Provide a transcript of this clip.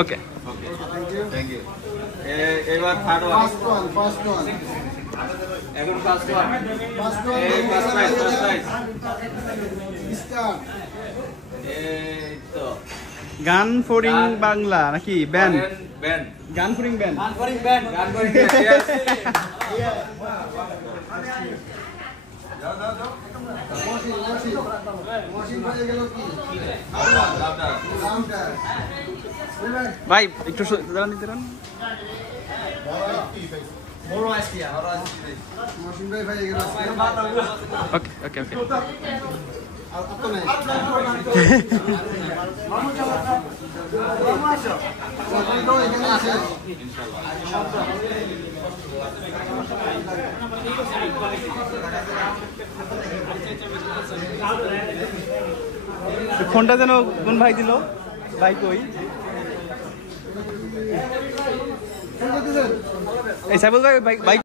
okay thank you এবার third one এখন first one এই ফার্স্ট প্রাইজ স্টার্ট এই তো গান ফরিং বাংলা নাকি ব্যান্ড ব্যান্ড গান ফরিং ব্যান্ড গান করি ভাই একটু দাঁড়ান দাঁড়ান ওকে ওকে ওকে ফোনটা যেন কোন ভাই দিল ভাই কই এই সাইবুল ভাই ভাই